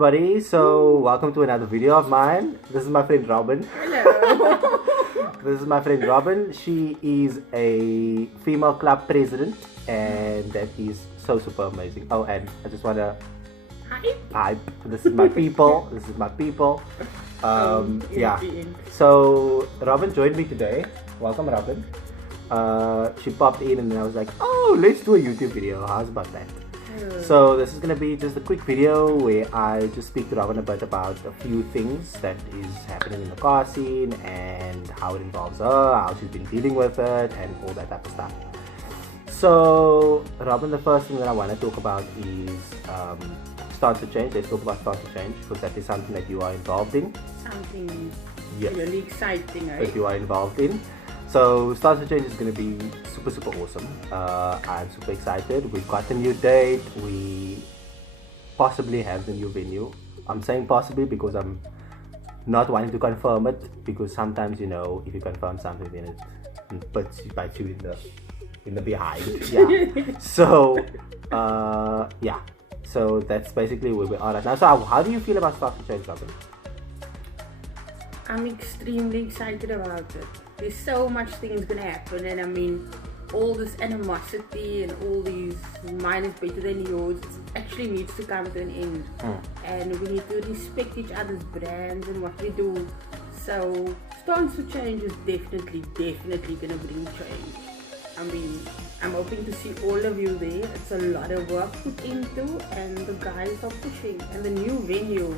Everybody, so welcome to another video of mine. This is my friend Robyne. Hello. This is my friend Robyne. She is a female club president, and that is so super amazing. Oh, and I just wanna hype. This is my people. This is my people. Yeah. So Robyne joined me today. Welcome, Robyne. She popped in, and then I was like, "Oh, let's do a YouTube video. How's about that?" So this is going to be just a quick video where I just speak to Robyne a bit about a few things that is happening in the car scene and how it involves her, how she's been dealing with it, and all that type of stuff. So Robyne, the first thing that I want to talk about is Stance to Change. Let's talk about Stance to Change because that is something that you are involved in. Something yes. really exciting, right? That you are involved in. So Stance to Change is going to be super awesome. I'm super excited. We've got a new date. We possibly have the new venue. I'm saying possibly because I'm not wanting to confirm it, because sometimes, you know, if you confirm something then it bites you in the behind. Yeah. So yeah. So that's basically where we are right now. So how do you feel about Stance to Change, Robyne? I'm extremely excited about it. There's so much things gonna happen, and I mean, all this animosity and all these mine is better than yours actually needs to come to an end. And we need to respect each other's brands and what we do. So Stance to Change is definitely gonna bring change. I mean, I'm hoping to see all of you there. It's a lot of work put into, and the guys are pushing. And the new venue.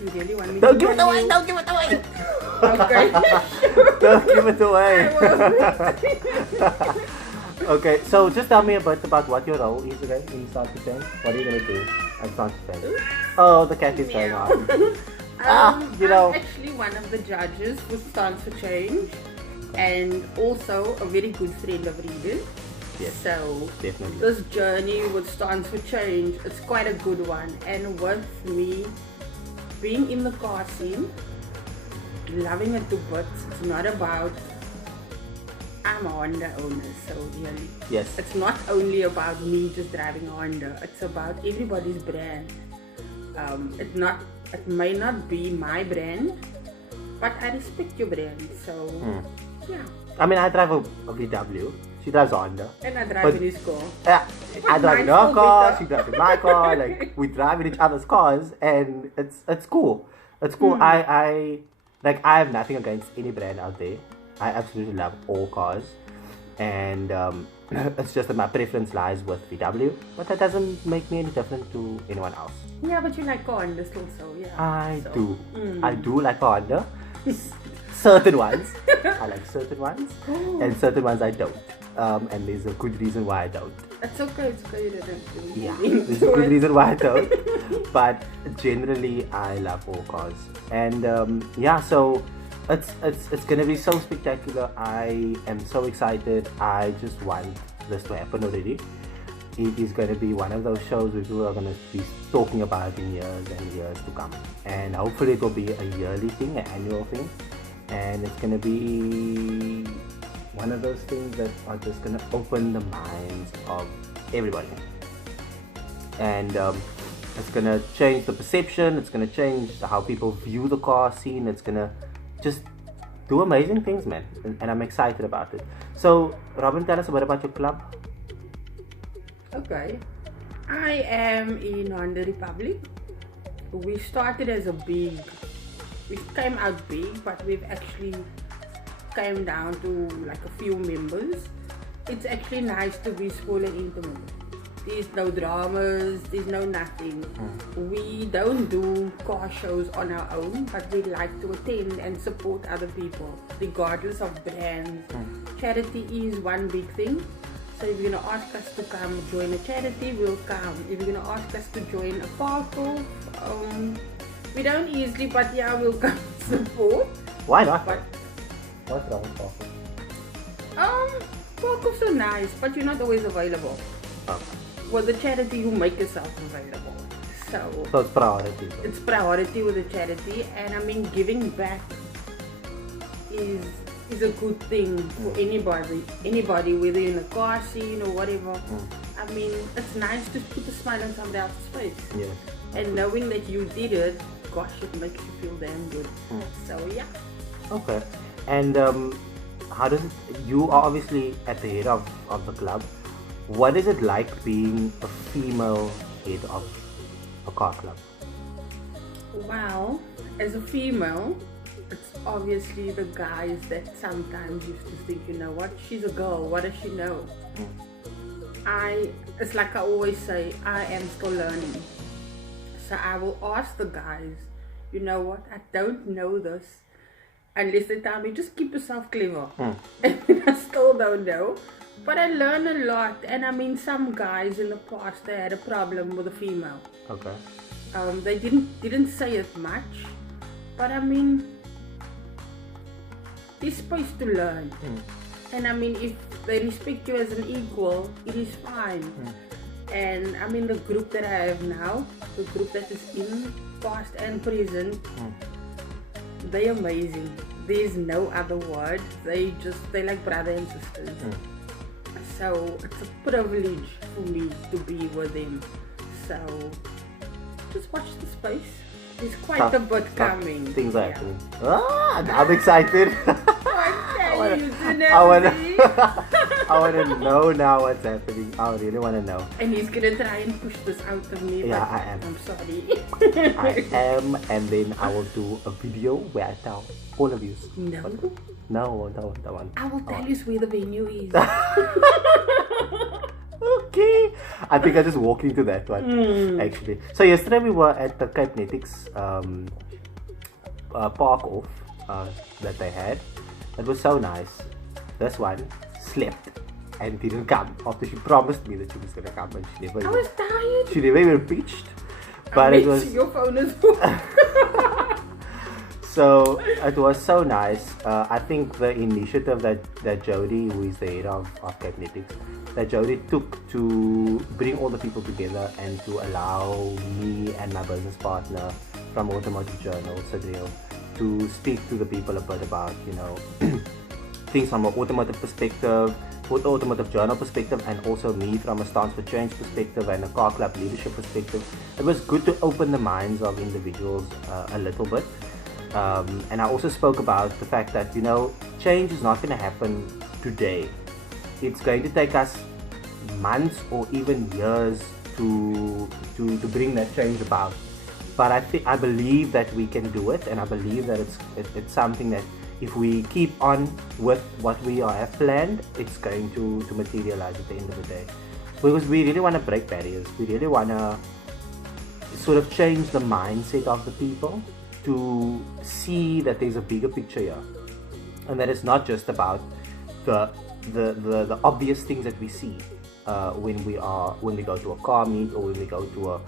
You really want me Don't to give it tell away! you? Don't give it away! Okay. Don't give it away! I will. Okay, so just tell me a bit about what your role is again in Stance to Change. What are you gonna do at Stance to Change? Oh, the cat is going on. You know. I'm actually one of the judges for Stance for Change, and also a very good friend of Reader's. Yes, so definitely. This journey with Stance for Change, it's quite a good one, and with me being in the car scene, loving it to bits. It's not about I'm a Honda owner, so really, yes, it's not only about me just driving a Honda. It's about everybody's brand. It may not be my brand, but I respect your brand. So yeah. I mean, I drive a VW. She drives a Honda. And I drive in his car. Yeah, But I drive in mine's her still car. better. She drives in my car. Like, we drive in each other's cars, and it's cool. It's cool. I have nothing against any brand out there. I absolutely love all cars, and it's just that my preference lies with VW. But that doesn't make me any different to anyone else. Yeah, but you like Honda still, so yeah. I So, do. I do like a Honda. Certain ones. I like certain ones, and certain ones I don't. And there's a good reason why I don't. It's okay, you didn't do Yeah, anything there's to a good it. reason why I don't. But generally, I love all cars, and yeah. So it's gonna be so spectacular. I am so excited. I just want this to happen already. It is going to be one of those shows where people are going to be talking about it in years and years to come. And hopefully it will be a yearly thing, an annual thing. And it's going to be one of those things that are just going to open the minds of everybody. And it's going to change the perception. It's going to change how people view the car scene. It's going to just do amazing things, man. And I'm excited about it. So, Robyne, tell us a bit about your club. Okay, I am in Honda Republic. We started as we came out big, but we've actually came down to like a few members. It's actually nice to be small and intimate. There's no dramas, there's no nothing. We don't do car shows on our own, but we like to attend and support other people, regardless of brands. Charity is one big thing. So if you're going to ask us to come join a charity, we'll come. If you're going to ask us to join a parkour, we don't easily, but yeah, we'll come support. Why not? But What's wrong with parkour? parkour's so nice, but you're not always available. With the charity, you make yourself available. So it's priority. it's priority with the charity, and I mean, giving back is a good thing for anybody, whether you're in a car scene or whatever. I mean, it's nice to put a smile on somebody else's face. Yeah. And knowing that you did it, gosh, it makes you feel damn good. So yeah. Okay. And how does it, you are obviously at the head of the club. What is it like being a female head of a car club? Well, as a female, it's obviously the guys that sometimes used to think, you know what, she's a girl, what does she know? It's like I always say, I am still learning. So I will ask the guys, you know what, I don't know this. Unless they tell me, just keep yourself clever. And I still don't know. But I learn a lot. And I mean, some guys in the past, they had a problem with a female. Okay. They didn't say it much. But I mean, they're supposed to learn. And I mean, if they respect you as an equal, it is fine. And I mean, the group that I have now, the group that is in past and present, they're amazing. There's no other word. They're like brother and sisters. So it's a privilege for me to be with them. So just watch the space. There's quite a bit coming. Things are happening. I'm excited. I want to know now what's happening. I really want to know. And he's gonna try and push this out of me. Yeah, I am. I'm sorry. I am, and then I will do a video where I tell all of you. No, that one. I will tell you where the venue is. Okay. I think I just walked into that one, actually. So yesterday we were at the Cape Netics park off that they had. It was so nice. This one slept and didn't come after she promised me that she was gonna come, and she never. I was tired. She never even pitched. But it was. Your phone is. So it was so nice. I think the initiative that Jody, who is the head of Cape Netics, that Jody took to bring all the people together and to allow me and my business partner from Automotive Journal, Sadril, to speak to the people a bit about, things from an automotive perspective, Automotive Journal perspective, and also me from a Stance for Change perspective and a car club leadership perspective. It was good to open the minds of individuals a little bit. And I also spoke about the fact that, change is not going to happen today. It's going to take us months or even years to bring that change about. But I believe that we can do it, and I believe that it's something that if we keep on with what we have planned, it's going to materialize at the end of the day. Because we really want to break barriers. We really want to sort of change the mindset of the people to see that there's a bigger picture here, and that it's not just about the obvious things that we see when we go to a car meet or when we go to a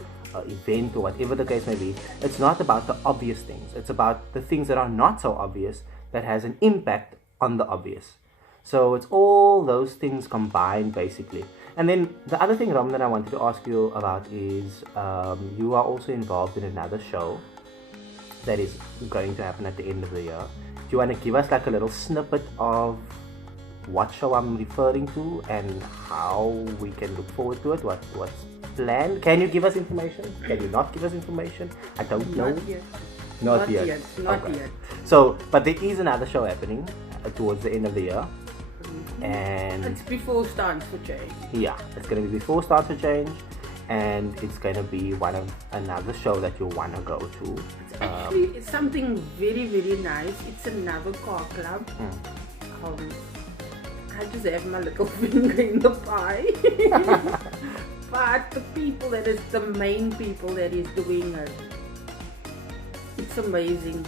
event or whatever the case may be. It's not about the obvious things. It's about the things that are not so obvious that has an impact on the obvious. So it's all those things combined, basically. And then the other thing, Ram, that I wanted to ask you about is you are also involved in another show that is going to happen at the end of the year. Do you want to give us like a little snippet of what show I'm referring to and how we can look forward to it? What's planned? Can you give us information? Can you not give us information? I don't know. Not yet. Not yet. So, but there is another show happening towards the end of the year. And it's before Stance for Change. Yeah, it's going to be before Stance for Change. And it's going to be another show that you want to go to. It's actually something very, very nice. It's another car club. I just have my little finger in the pie. But the people the main people that is doing it, it's amazing.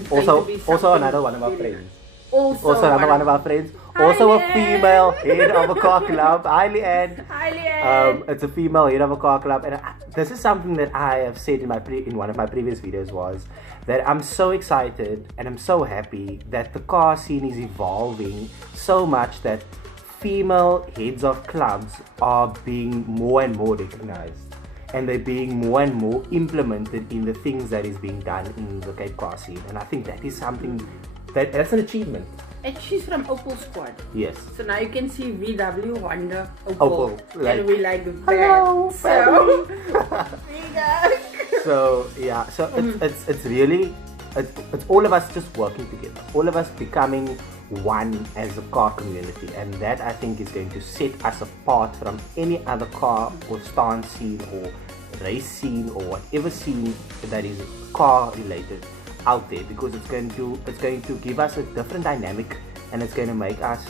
It's also another one of our friends. Also another one of our friends. Also a female head of a car club. Hi Leanne. Hi Leanne. It's a female head of a car club, and this is something that I have said in one of my previous videos, was that I'm so excited and I'm so happy that the car scene is evolving so much that female heads of clubs are being more and more recognized, and they're being more and more implemented in the things that is being done in the Cape car scene. And I think that is something that's an achievement. And she's from Opal Squad. Yes. So now you can see VW, Honda, Opal. Opal, like, and we like that. hello, So, so yeah, so it's really it's all of us just working together, all of us becoming one as a car community, and that I think is going to set us apart from any other car or stance scene or race scene or whatever scene that is car related out there, because it's going to give us a different dynamic, and it's going to make us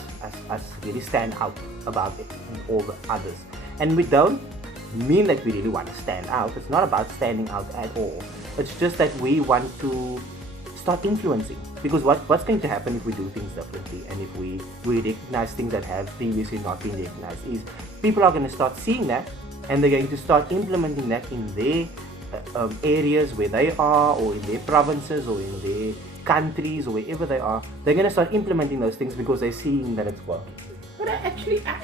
really stand out about it and all the others. And we don't mean that we really want to stand out. It's not about standing out at all. It's just that we want to start influencing, because what's going to happen if we do things differently, and if we recognize things that have previously not been recognized, is people are going to start seeing that, and they're going to start implementing that in their areas where they are, or in their provinces, or in their countries, or wherever they are. They're going to start implementing those things because they're seeing that it's working. But I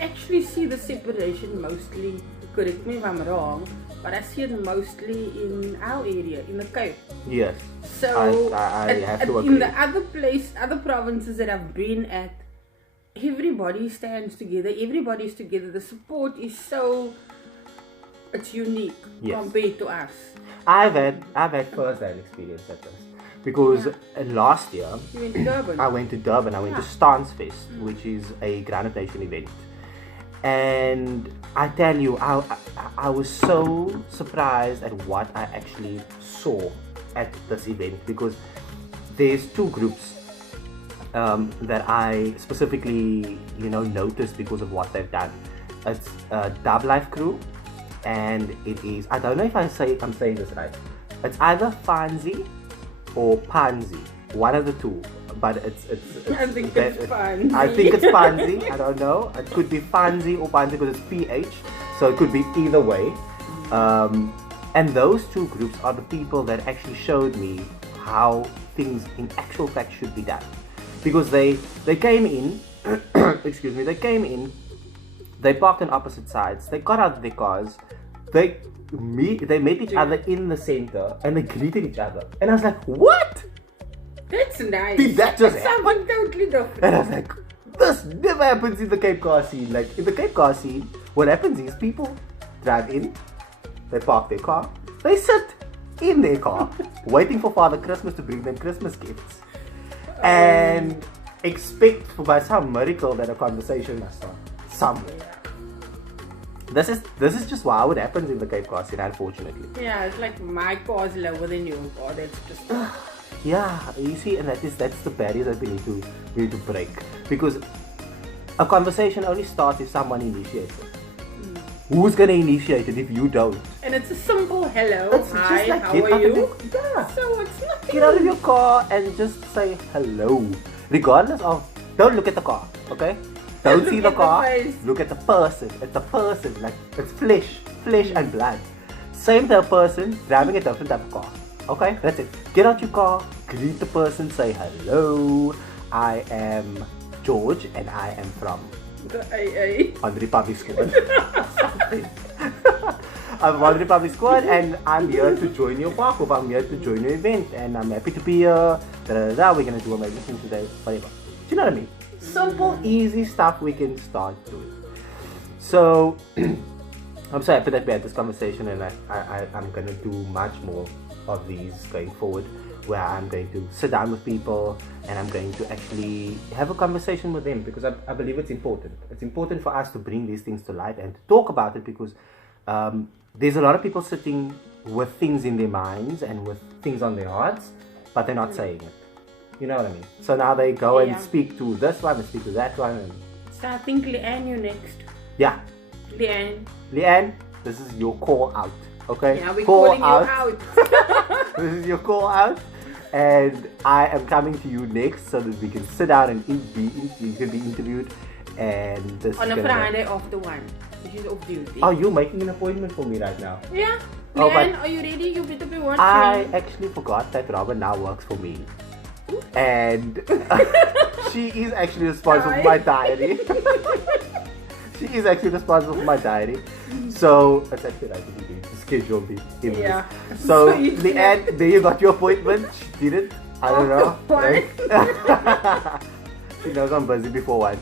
actually see the separation mostly, correct me if I'm wrong, but I see it mostly in our area, in the Cape. Yes. So I have to agree. in the other provinces that I've been at, everybody stands together, everybody's together, the support is so, it's unique compared to us. I've had first-hand experience at this, because last year you went to Durban. I went to Durban. I went to Stance Fest, which is a Grounded Nation event, and I tell you, I was so surprised at what I actually saw at this event, because there's two groups that I specifically noticed because of what they've done. It's Dub Life Crew, and it is, I don't know if I'm saying this right, it's either Fanzi or Panzi, one of the two, but it's I think it's Panzi. I think it's Panzi. I don't know, it could be Fanzi or Panzi because it's PH, so it could be either way. And those two groups are the people that actually showed me how things in actual fact should be done, because they came in excuse me, they parked on opposite sides, they got out of their cars, they met each other in the center, and they greeted each other, and I was like, what? That's nice. Did that just happen? Something totally different. And I was like, this never happens in the Cape car scene. Like, in the Cape car scene, what happens is people drive in, they park their car, they sit in their car waiting for Father Christmas to bring them Christmas gifts, and expect for by some miracle that a conversation must start somewhere. This is just how it happens in the Cape car scene, unfortunately. Yeah, it's like my car is lower than your car. That's just yeah, you see, and that's the barrier that we need to break, because a conversation only starts if someone initiates it. Who's gonna initiate it if you don't? And it's a simple hello, it's hi, just like, how are you? Yeah. So it's nothing. Get out of your car and just say hello, regardless of. Don't look at the car, okay? Don't see the car. Look at the person. It's a person, like it's flesh and blood. Same type of person driving a different type of car. Okay, that's it. Get out your car, greet the person, say hello. I am George, and I am from the AA on the Republic Squad. I'm on the Republic Squad, and I'm here to join your park, or I'm here to join your event, and I'm happy to be here. We're gonna do amazing things today, whatever. Do you know what I mean? Simple, easy stuff we can start doing. So I'm so happy that we had this conversation, and I'm gonna do much more of these going forward, where I'm going to sit down with people and I'm going to actually have a conversation with them, because I believe it's important. It's important for us to bring these things to light and to talk about it, because there's a lot of people sitting with things in their minds and with things on their hearts, but they're not saying it. You know what I mean? So now they go and speak to this one and speak to that one. And so I think Leanne, you're next. Yeah. Leanne, this is your call out. Okay? Yeah, we're calling you out. This is your call out. And I am coming to you next, so that we can sit down and you can be interviewed. And this on a Friday after 1, which is off duty. Oh, you're making an appointment for me right now? Yeah. Leanne, are you ready? You better be watching. I actually forgot that Robyne now works for me. And she is actually responsible for my diary. She is actually responsible for my diary. So it's actually right to schedule the images. Yeah. So Leanne, there you got your appointment. She didn't. I don't know. Right? She knows I'm busy before 1.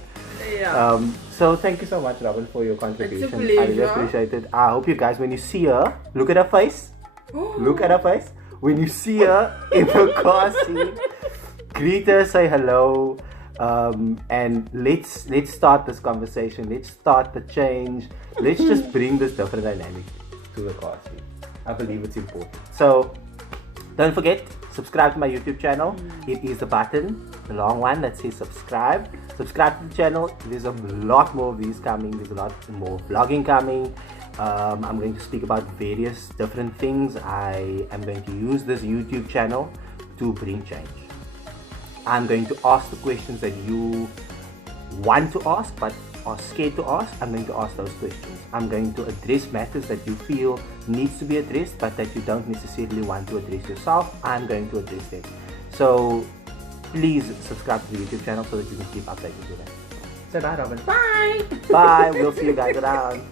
Yeah. So thank you so much, Robyne, for your contribution. It's a pleasure. I really appreciate it. I hope you guys, when you see her, look at her face. Look at her face. When you see her in the car seat, greet her, say hello, and let's start this conversation. Let's start the change. Let's just bring this different dynamic to the car seat. I believe it's important. So don't forget, subscribe to my YouTube channel. It is the button, the long one that says subscribe. Subscribe to the channel. There's a lot more of these coming. There's a lot more vlogging coming. I'm going to speak about various different things. I am going to use this YouTube channel to bring change. I'm going to ask the questions that you want to ask but are scared to ask. I'm going to ask those questions. I'm going to address matters that you feel needs to be addressed but that you don't necessarily want to address yourself. I'm going to address them. So please subscribe to the YouTube channel so that you can keep updated with that. Say bye, Robyne. Bye. Bye. We'll see you guys around.